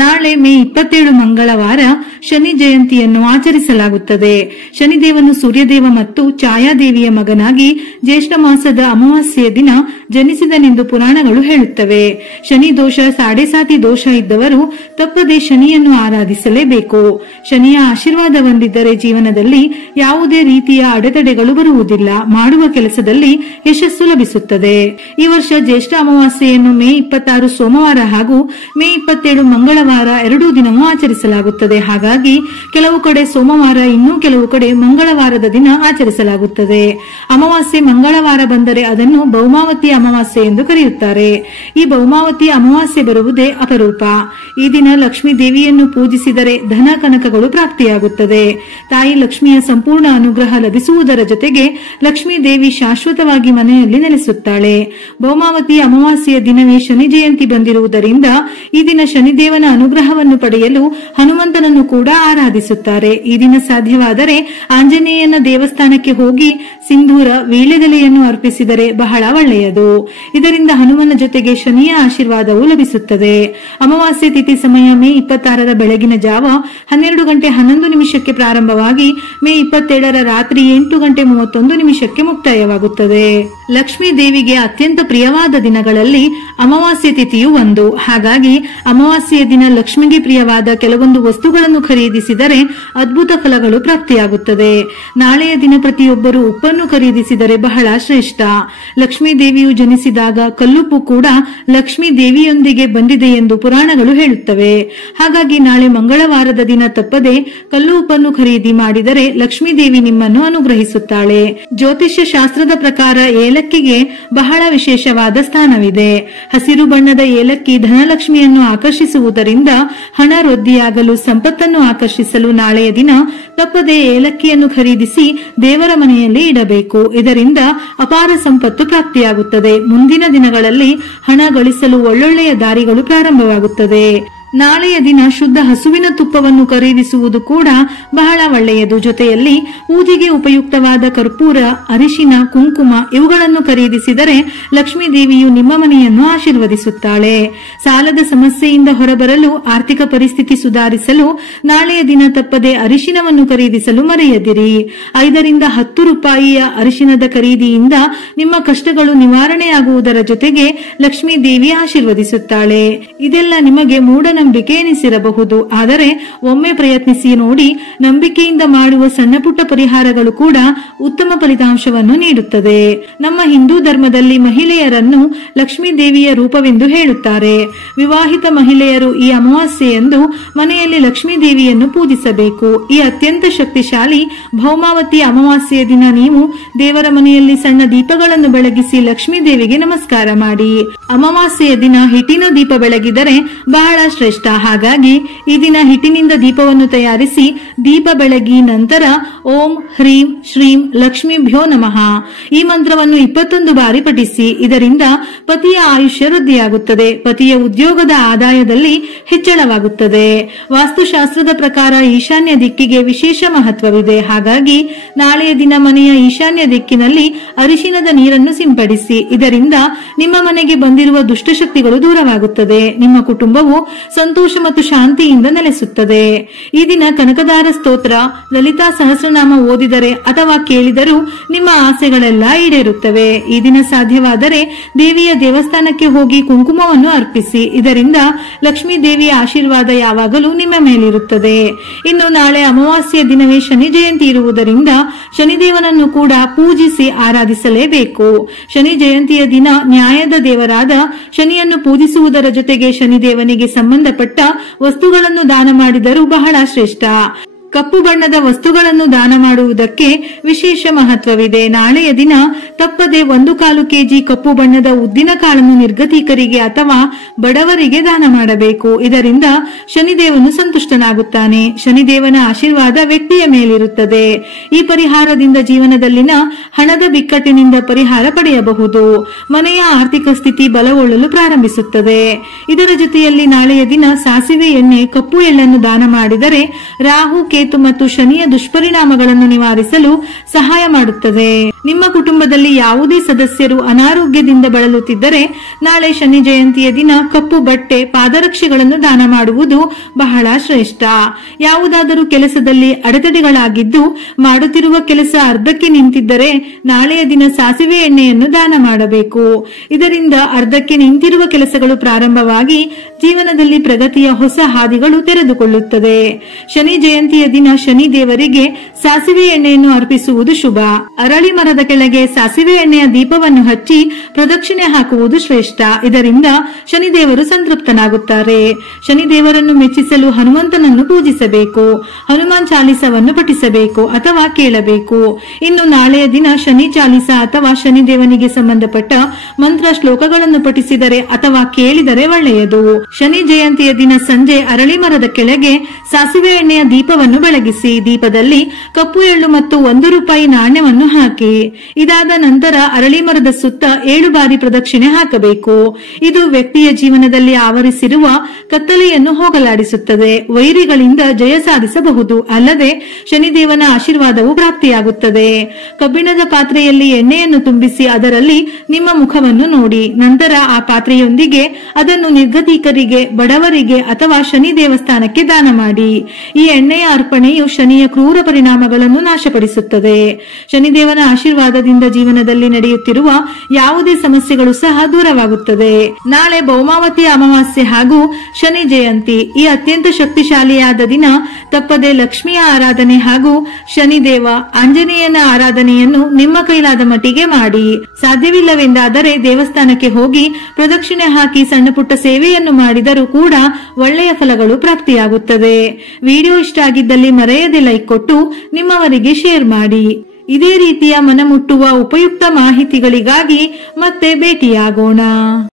ನಾಳೆ ಮೇ 27 ಮಂಗಳವಾರ ಶನಿ ಜಯಂತಿಯನ್ನು ಆಚರಿಸಲಾಗುತ್ತದೆ. ಶನಿದೇವನು ಸೂರ್ಯದೇವ ಮತ್ತು ಛಾಯಾದೇವಿಯ ಮಗನಾಗಿ ಜ್ಯೇಷ್ಠ ಮಾಸದ ಅಮಾವಾಸ್ಯೆಯ ದಿನ ಜನಿಸಿದನೆಂದು ಪುರಾಣಗಳು ಹೇಳುತ್ತವೆ. ಶನಿ ದೋಷ ಸಾಡೆ ದೋಷ ಇದ್ದವರು ತಪ್ಪದೆ ಶನಿಯನ್ನು ಆರಾಧಿಸಲೇಬೇಕು. ಶನಿಯ ಆಶೀರ್ವಾದ ಹೊಂದಿದ್ದರೆ ಜೀವನದಲ್ಲಿ ಯಾವುದೇ ರೀತಿಯ ಅಡೆತಡೆಗಳು ಬರುವುದಿಲ್ಲ. ಮಾಡುವ ಕೆಲಸದಲ್ಲಿ ಯಶಸ್ಸು ಲಭಿಸುತ್ತದೆ. ಈ ವರ್ಷ ಜ್ಯೇಷ್ಠ ಅಮಾವಾಸ್ಯೆಯನ್ನು ಮೇ 26 ಸೋಮವಾರ ಹಾಗೂ ಮೇ 27 ಮಂಗಳವಾರ ಎರಡೂ ದಿನವೂ ಆಚರಿಸಲಾಗುತ್ತದೆ. ಹಾಗಾಗಿ ಕೆಲವು ಕಡೆ ಸೋಮವಾರ, ಇನ್ನೂ ಕೆಲವು ಕಡೆ ಮಂಗಳವಾರದ ದಿನ ಆಚರಿಸಲಾಗುತ್ತದೆ. ಅಮಾವಾಸ್ಯೆ ಮಂಗಳವಾರ ಬಂದರೆ ಅದನ್ನು ಭೌಮಾವತಿ ಅಮಾವಾಸ್ಯೆ ಎಂದು ಕರೆಯುತ್ತಾರೆ. ಈ ಭೌಮಾವತಿ ಅಮಾವಾಸ್ಯೆ ಬರುವುದೇ ಅಪರೂಪ. ಈ ದಿನ ಲಕ್ಷ್ಮೀ ದೇವಿಯನ್ನು ಪೂಜಿಸಿದರೆ ಧನ ಕನಕಗಳು ಪ್ರಾಪ್ತಿಯಾಗುತ್ತದೆ. ತಾಯಿ ಲಕ್ಷ್ಮಿಯ ಸಂಪೂರ್ಣ ಅನುಗ್ರಹ ಲಭಿಸುವುದರ ಜೊತೆಗೆ ಲಕ್ಷ್ಮೀ ದೇವಿ ಶಾಶ್ವತವಾಗಿ ಮನೆಯಲ್ಲಿ ನೆಲೆಸುತ್ತಾಳೆ. ಭೌಮಾವತಿ ಅಮಾವಾಸ್ಯೆಯ ದಿನವೇ ಶನಿ ಜಯಂತಿ ಬಂದಿರುವುದರಿಂದ ಈ ದಿನ ಶನಿದೇವನ ಅನುಗ್ರಹವನ್ನು ಪಡೆಯಲು ಹನುಮಂತನನ್ನು ಕೂಡ ಆರಾಧಿಸುತ್ತಾರೆ. ಈ ದಿನ ಸಾಧ್ಯವಾದರೆ ಆಂಜನೇಯನ ದೇವಸ್ಥಾನಕ್ಕೆ ಹೋಗಿ ಸಿಂಧೂರ, ವೀಳ್ಯದೆಲೆಯನ್ನು ಅರ್ಪಿಸಿದರೆ ಬಹಳ ಒಳ್ಳೆಯದು. ಇದರಿಂದ ಹನುಮನ ಜೊತೆಗೆ ಶನಿಯ ಆಶೀರ್ವಾದವೂ ಲಭಿಸುತ್ತದೆ. ಅಮಾವಾಸ್ಯೆ ತಿಥಿ ಸಮಯ ಮೇ 26ರ ಬೆಳಗಿನ ಜಾವ 12 ಗಂಟೆ 11 ನಿಮಿಷಕ್ಕೆ ಪ್ರಾರಂಭವಾಗಿ ಮೇ 27ರ ರಾತ್ರಿ 8 ಗಂಟೆ 31 ನಿಮಿಷಕ್ಕೆ ಮುಕ್ತಾಯವಾಗುತ್ತದೆ. ಲಕ್ಷ್ಮೀ ದೇವಿಗೆ ಅತ್ಯಂತ ಪ್ರಿಯವಾದ ದಿನಗಳಲ್ಲಿ ಅಮಾವಾಸ್ಯೆ ತಿಥಿಯು ಒಂದು. ಹಾಗಾಗಿ ಅಮಾವಾಸ್ಯೆಯ ದಿನ ಲಕ್ಷ್ಮಿಗೆ ಪ್ರಿಯವಾದ ಕೆಲವೊಂದು ವಸ್ತುಗಳನ್ನು ಖರೀದಿಸಿದರೆ ಅದ್ಭುತ ಫಲಗಳು ಪ್ರಾಪ್ತಿಯಾಗುತ್ತದೆ. ನಾಳೆಯ ದಿನ ಪ್ರತಿಯೊಬ್ಬರು ಉಪ್ಪನ್ನು ಖರೀದಿಸಿದರೆ ಬಹಳ ಶ್ರೇಷ್ಠ. ಲಕ್ಷ್ಮೀ ದೇವಿಯು ಜನಿಸಿದಾಗ ಕಲ್ಲುಪ್ಪು ಕೂಡ ಲಕ್ಷ್ಮೀ ದೇವಿಯೊಂದಿಗೆ ಬಂದಿದೆ ಎಂದು ಪುರಾಣಗಳು ಹೇಳುತ್ತವೆ. ಹಾಗಾಗಿ ನಾಳೆ ಮಂಗಳವಾರದ ದಿನ ತಪ್ಪದೆ ಕಲ್ಲು ಉಪ್ಪನ್ನು ಖರೀದಿ ಮಾಡಿದರೆ ಲಕ್ಷ್ಮೀ ದೇವಿ ನಿಮ್ಮನ್ನು ಅನುಗ್ರಹಿಸುತ್ತಾಳೆ. ಜ್ಯೋತಿಷ್ಯ ಶಾಸ್ತ್ರದ ಪ್ರಕಾರ ಏಲಕ್ಕಿಗೆ ಬಹಳ ವಿಶೇಷವಾದ ಸ್ಥಾನವಿದೆ. ಹಸಿರು ಬಣ್ಣದ ಏಲಕ್ಕಿ ಧನಲಕ್ಷ್ಮಿಯನ್ನು ಆಕರ್ಷಿಸುವುದರಿಂದ ಹಣ ವೃದ್ಧಿಯಾಗಲು, ಸಂಪತ್ತನ್ನು ಆಕರ್ಷಿಸಲು ನಾಳೆಯ ದಿನ ತಪ್ಪದೆ ಏಲಕ್ಕಿಯನ್ನು ಖರೀದಿಸಿ ದೇವರ ಮನೆಯಲ್ಲಿ ಇಡಬೇಕು. ಇದರಿಂದ ಅಪಾರ ಸಂಪತ್ತು ಪ್ರಾಪ್ತಿಯಾಗುತ್ತದೆ. ಮುಂದಿನ ದಿನಗಳಲ್ಲಿ ಹಣ ಗಳಿಸಲು ಒಳ್ಳೊಳ್ಳೆಯ ದಾರಿಗಳು ಪ್ರಾರಂಭವಾಗುತ್ತದೆ. ನಾಳೆಯ ದಿನ ಶುದ್ಧ ಹಸುವಿನ ತುಪ್ಪವನ್ನು ಖರೀದಿಸುವುದು ಕೂಡ ಬಹಳ ಒಳ್ಳೆಯದು. ಜೊತೆಯಲ್ಲಿ ಪೂಜೆಗೆ ಉಪಯುಕ್ತವಾದ ಕರ್ಪೂರ, ಅರಿಶಿನ, ಕುಂಕುಮ ಇವುಗಳನ್ನು ಖರೀದಿಸಿದರೆ ಲಕ್ಷ್ಮೀ ದೇವಿಯು ನಿಮ್ಮ ಮನೆಯನ್ನು ಆಶೀರ್ವದಿಸುತ್ತಾಳೆ. ಸಾಲದ ಸಮಸ್ಯೆಯಿಂದ ಹೊರಬರಲು, ಆರ್ಥಿಕ ಪರಿಸ್ಥಿತಿ ಸುಧಾರಿಸಲು ನಾಳೆಯ ದಿನ ತಪ್ಪದೆ ಅರಿಶಿನವನ್ನು ಖರೀದಿಸಲು ಮರೆಯದಿರಿ. 5 ರಿಂದ 10 ರೂಪಾಯಿಯ ಅರಿಶಿನದ ಖರೀದಿಯಿಂದ ನಿಮ್ಮ ಕಷ್ಟಗಳು ನಿವಾರಣೆಯಾಗುವುದರ ಜೊತೆಗೆ ಲಕ್ಷ್ಮೀ ದೇವಿ ಆಶೀರ್ವದಿಸುತ್ತಾಳೆ. ಇದೆಲ್ಲ ನಿಮಗೆ ಮೂಢನಂಬಿಕೆ ಎನಿಸಿರಬಹುದು. ಆದರೆ ಒಮ್ಮೆ ಪ್ರಯತ್ನಿಸಿ ನೋಡಿ. ನಂಬಿಕೆಯಿಂದ ಮಾಡುವ ಸಣ್ಣ ಪುಟ್ಟ ಪರಿಹಾರಗಳು ಕೂಡ ಉತ್ತಮ ಫಲಿತಾಂಶವನ್ನು ನೀಡುತ್ತದೆ. ನಮ್ಮ ಹಿಂದೂ ಧರ್ಮದಲ್ಲಿ ಮಹಿಳೆಯರನ್ನು ಲಕ್ಷ್ಮೀ ದೇವಿಯ ರೂಪವೆಂದು ಹೇಳುತ್ತಾರೆ. ವಿವಾಹಿತ ಮಹಿಳೆಯರು ಈ ಅಮಾವಾಸ್ಯೆಯಂದು ಮನೆಯಲ್ಲಿ ಲಕ್ಷ್ಮೀ ದೇವಿಯನ್ನು ಪೂಜಿಸಬೇಕು. ಈ ಅತ್ಯಂತ ಶಕ್ತಿಶಾಲಿ ಭೌಮಾವತಿ ಅಮಾವಾಸ್ಯೆಯ ದಿನ ನೀವು ದೇವರ ಮನೆಯಲ್ಲಿ ಸಣ್ಣ ದೀಪಗಳನ್ನು ಬೆಳಗಿಸಿ ಲಕ್ಷ್ಮೀ ದೇವಿಗೆ ನಮಸ್ಕಾರ ಮಾಡಿ. ಅಮಾವಾಸ್ಯೆಯ ದಿನ ಹಿಟ್ಟಿನ ದೀಪ ಬೆಳಗಿದರೆ ಬಹಳ ಶ್ರೇಷ್ಠ. ಹಾಗಾಗಿ ಈ ದಿನ ಹಿಟ್ಟಿನಿಂದ ದೀಪವನ್ನು ತಯಾರಿಸಿ ದೀಪ ಬೆಳಗಿ ನಂತರ ಓಂ ಹ್ರೀಂ ಶ್ರೀಂ ಲಕ್ಷ್ಮೀಭ್ಯೋ ನಮಃ ಈ ಮಂತ್ರವನ್ನು 21 ಬಾರಿ ಪಠಿಸಿ. ಇದರಿಂದ ಪತಿಯ ಆಯುಷ್ಯ ವೃದ್ಧಿಯಾಗುತ್ತದೆ. ಪತಿಯ ಉದ್ಯೋಗದ ಆದಾಯದಲ್ಲಿ ಹೆಚ್ಚಳವಾಗುತ್ತದೆ. ವಾಸ್ತುಶಾಸ್ತ್ರದ ಪ್ರಕಾರ ಈಶಾನ್ಯ ದಿಕ್ಕಿಗೆ ವಿಶೇಷ ಮಹತ್ವವಿದೆ. ಹಾಗಾಗಿ ನಾಳೆಯ ದಿನ ಮನೆಯ ಈಶಾನ್ಯ ದಿಕ್ಕಿನಲ್ಲಿ ಅರಿಶಿನದ ನೀರನ್ನು ಸಿಂಪಡಿಸಿ. ಇದರಿಂದ ನಿಮ್ಮ ಮನೆಗೆ ಬಂದಿರುವ ದುಷ್ಟಶಕ್ತಿಗಳು ದೂರವಾಗುತ್ತದೆ. ನಿಮ್ಮ ಕುಟುಂಬವು ಸಂತೋಷ ಮತ್ತು ಶಾಂತಿಯಿಂದ ನೆಲೆಸುತ್ತದೆ. ಈ ದಿನ ಕನಕದಾರ ಸ್ತೋತ್ರ, ಲಲಿತಾ ಸಹಸ್ರನಾಮ ಓದಿದರೆ ಅಥವಾ ಕೇಳಿದರೂ ನಿಮ್ಮ ಆಸೆಗಳೆಲ್ಲ ಈಡೇರುತ್ತವೆ. ಈ ದಿನ ಸಾಧ್ಯವಾದರೆ ದೇವಿಯ ದೇವಸ್ಥಾನಕ್ಕೆ ಹೋಗಿ ಕುಂಕುಮವನ್ನು ಅರ್ಪಿಸಿ. ಇದರಿಂದ ಲಕ್ಷ್ಮೀ ದೇವಿಯ ಆಶೀರ್ವಾದ ಯಾವಾಗಲೂ ನಿಮ್ಮ ಮೇಲಿರುತ್ತದೆ. ಇನ್ನು ನಾಳೆ ಅಮಾವಾಸ್ಯೆಯ ದಿನವೇ ಶನಿ ಜಯಂತಿ ಇರುವುದರಿಂದ ಶನಿದೇವನನ್ನು ಕೂಡ ಪೂಜಿಸಿ ಆರಾಧಿಸಲೇಬೇಕು. ಶನಿ ಜಯಂತಿಯ ದಿನ ನ್ಯಾಯದ ದೇವರಾದ ಶನಿಯನ್ನು ಪೂಜಿಸುವುದರ ಜೊತೆಗೆ ಶನಿದೇವನಿಗೆ ಸಂಬಂಧಪಟ್ಟ ವಸ್ತುಗಳನ್ನು ದಾನ ಮಾಡಿದರೂ ಬಹಳ ಶ್ರೇಷ್ಠ. ಕಪ್ಪು ಬಣ್ಣದ ವಸ್ತುಗಳನ್ನು ದಾನ ಮಾಡುವುದಕ್ಕೆ ವಿಶೇಷ ಮಹತ್ವವಿದೆ. ನಾಳೆಯ ದಿನ ತಪ್ಪದೆ 1/4 ಕೆಜಿ ಕಪ್ಪು ಬಣ್ಣದ ಉದ್ದಿನ ಕಾಳನ್ನು ನಿರ್ಗತಿಕರಿಗೆ ಅಥವಾ ಬಡವರಿಗೆ ದಾನ ಮಾಡಬೇಕು. ಇದರಿಂದ ಶನಿದೇವನು ಸಂತುಷ್ಟನಾಗುತ್ತಾನೆ. ಶನಿದೇವನ ಆಶೀರ್ವಾದ ವ್ಯಕ್ತಿಯ ಮೇಲಿರುತ್ತದೆ. ಈ ಪರಿಹಾರದಿಂದ ಜೀವನದಲ್ಲಿನ ಹಣದ ಬಿಕ್ಕಟ್ಟಿನಿಂದ ಪರಿಹಾರ ಪಡೆಯಬಹುದು. ಮನೆಯ ಆರ್ಥಿಕ ಸ್ಥಿತಿ ಬಲಗೊಳ್ಳಲು ಪ್ರಾರಂಭಿಸುತ್ತದೆ. ಇದರ ಜೊತೆಯಲ್ಲಿ ನಾಳೆಯ ದಿನ ಸಾಸಿವೆ ಎಣ್ಣೆ, ಕಪ್ಪು ಎಳ್ಳನ್ನು ದಾನ ಮಾಡಿದರೆ ರಾಹು, ಕೇತು ರಾಹುಕೇತು ಮತ್ತು ಶನಿಯ ದುಷ್ಪರಿಣಾಮಗಳನ್ನು ನಿವಾರಿಸಲು ಸಹಾಯ ಮಾಡುತ್ತದೆ. ನಿಮ್ಮ ಕುಟುಂಬದಲ್ಲಿ ಯಾವುದೇ ಸದಸ್ಯರು ಅನಾರೋಗ್ಯದಿಂದ ಬಳಲುತ್ತಿದ್ದರೆ ನಾಳೆ ಶನಿ ಜಯಂತಿಯ ದಿನ ಕಪ್ಪು ಬಟ್ಟೆ, ಪಾದರಕ್ಷೆಗಳನ್ನು ದಾನ ಮಾಡುವುದು ಬಹಳ ಶ್ರೇಷ್ಠ. ಯಾವುದಾದರೂ ಕೆಲಸದಲ್ಲಿ ಅಡೆತಡೆಗಳಾಗಿದ್ದು ಮಾಡುತ್ತಿರುವ ಕೆಲಸ ಅರ್ಧಕ್ಕೆ ನಿಂತಿದ್ದರೆ ನಾಳೆಯ ದಿನ ಸಾಸಿವೆ ಎಣ್ಣೆಯನ್ನು ದಾನ ಮಾಡಬೇಕು. ಇದರಿಂದ ಅರ್ಧಕ್ಕೆ ನಿಂತಿರುವ ಕೆಲಸಗಳು ಪ್ರಾರಂಭವಾಗಿ ಜೀವನದಲ್ಲಿ ಪ್ರಗತಿಯ ಹೊಸ ಹಾದಿಗಳು ತೆರೆದುಕೊಳ್ಳುತ್ತದೆ. ಶನಿ ಜಯಂತಿಯ ದಿನ ಶನಿ ದೇವರಿಗೆ ಸಾಸಿವೆ ಎಣ್ಣೆಯನ್ನು ಅರ್ಪಿಸುವುದು ಶುಭ. ಅರಳಿ ಮರದ ಕೆಳಗೆ ಸಾಸಿವೆ ಎಣ್ಣೆಯ ದೀಪವನ್ನು ಹಚ್ಚಿ ಪ್ರದಕ್ಷಿಣೆ ಹಾಕುವುದು ಶ್ರೇಷ್ಠ. ಇದರಿಂದ ಶನಿದೇವರು ಸಂತೃಪ್ತನಾಗುತ್ತಾರೆ. ಶನಿದೇವರನ್ನು ಮೆಚ್ಚಿಸಲು ಹನುಮಂತನನ್ನು ಪೂಜಿಸಬೇಕು. ಹನುಮಾನ್ ಚಾಲಿಸವನ್ನು ಪಠಿಸಬೇಕು ಅಥವಾ ಕೇಳಬೇಕು. ಇನ್ನು ನಾಳೆಯ ದಿನ ಶನಿ ಚಾಲಿಸ ಅಥವಾ ಶನಿದೇವನಿಗೆ ಸಂಬಂಧಪಟ್ಟ ಮಂತ್ರ ಶ್ಲೋಕಗಳನ್ನು ಪಠಿಸಿದರೆ ಅಥವಾ ಕೇಳಿದರೆ ಒಳ್ಳೆಯದು. ಶನಿ ಜಯಂತಿಯ ದಿನ ಸಂಜೆ ಅರಳಿ ಮರದ ಕೆಳಗೆ ಸಾಸಿವೆ ಎಣ್ಣೆಯ ದೀಪವನ್ನು ಬೆಳಗಿಸಿ ದೀಪದಲ್ಲಿ ಕಪ್ಪು ಎಳ್ಳು ಮತ್ತು 1 ರೂಪಾಯಿ ನಾಣ್ಯವನ್ನು ಹಾಕಿ. ಇದಾದ ನಂತರ ಅರಳಿ ಮರದ ಸುತ್ತ 7 ಬಾರಿ ಪ್ರದಕ್ಷಿಣೆ ಹಾಕಬೇಕು. ಇದು ವ್ಯಕ್ತಿಯ ಜೀವನದಲ್ಲಿ ಆವರಿಸಿರುವ ಕತ್ತಲೆಯನ್ನು ಹೋಗಲಾಡಿಸುತ್ತದೆ. ವೈರಿಗಳಿಂದ ಜಯ ಸಾಧಿಸಬಹುದು. ಅಲ್ಲದೆ ಶನಿದೇವನ ಆಶೀರ್ವಾದವು ಪ್ರಾಪ್ತಿಯಾಗುತ್ತದೆ. ಕಬ್ಬಿಣದ ಪಾತ್ರೆಯಲ್ಲಿ ಎಣ್ಣೆಯನ್ನು ತುಂಬಿಸಿ ಅದರಲ್ಲಿ ನಿಮ್ಮ ಮುಖವನ್ನು ನೋಡಿ. ನಂತರ ಆ ಪಾತ್ರೆಯೊಂದಿಗೆ ಅದನ್ನು ನಿರ್ಗತಿಕರಿಗೆ, ಬಡವರಿಗೆ ಅಥವಾ ಶನಿ ದೇವಸ್ಥಾನಕ್ಕೆ ದಾನ ಮಾಡಿ. ಈ ಎಣ್ಣೆಯ ಅರ್ಪಣೆಯು ಶನಿಯ ಕ್ರೂರ ಪರಿಣಾಮಗಳನ್ನು ನಾಶಪಡಿಸುತ್ತದೆ. ಶನಿದೇವನ ಆಶೀರ್ವಾದದಿಂದ ಜೀವನದಲ್ಲಿ ನಡೆಯುತ್ತಿರುವ ಯಾವುದೇ ಸಮಸ್ಯೆಗಳು ಸಹ ದೂರವಾಗುತ್ತದೆ. ನಾಳೆ ಭೌಮಾವತಿ ಅಮಾವಾಸ್ಯೆ ಹಾಗೂ ಶನಿ ಜಯಂತಿ. ಈ ಅತ್ಯಂತ ಶಕ್ತಿಶಾಲಿಯಾದ ದಿನ ತಪ್ಪದೆ ಲಕ್ಷ್ಮಿಯ ಆರಾಧನೆ ಹಾಗೂ ಶನಿದೇವ, ಆಂಜನೇಯನ ಆರಾಧನೆಯನ್ನು ನಿಮ್ಮ ಕೈಲಾದ ಮಟ್ಟಿಗೆ ಮಾಡಿ. ಸಾಧ್ಯವಿಲ್ಲವೆಂದಾದರೆ ದೇವಸ್ಥಾನಕ್ಕೆ ಹೋಗಿ ಪ್ರದಕ್ಷಿಣೆ ಹಾಕಿ ಸಣ್ಣ ಪುಟ್ಟ ಸೇವೆಯನ್ನು ಮಾಡಿದರೂ ಕೂಡ ಒಳ್ಳೆಯ ಫಲಗಳು ಪ್ರಾಪ್ತಿಯಾಗುತ್ತದೆ. ವಿಡಿಯೋ ಇಷ್ಟ ಆಗಿದ್ದಲ್ಲಿ ಮರೆಯದೆ ಲೈಕ್ ಕೊಟ್ಟು ನಿಮ್ಮವರಿಗೆ ಶೇರ್ ಮಾಡಿ. ಇದೇ ರೀತಿಯ ಮನಮುಟ್ಟುವ ಉಪಯುಕ್ತ ಮಾಹಿತಿಗಳಿಗಾಗಿ ಮತ್ತೆ ಭೇಟಿಯಾಗೋಣ.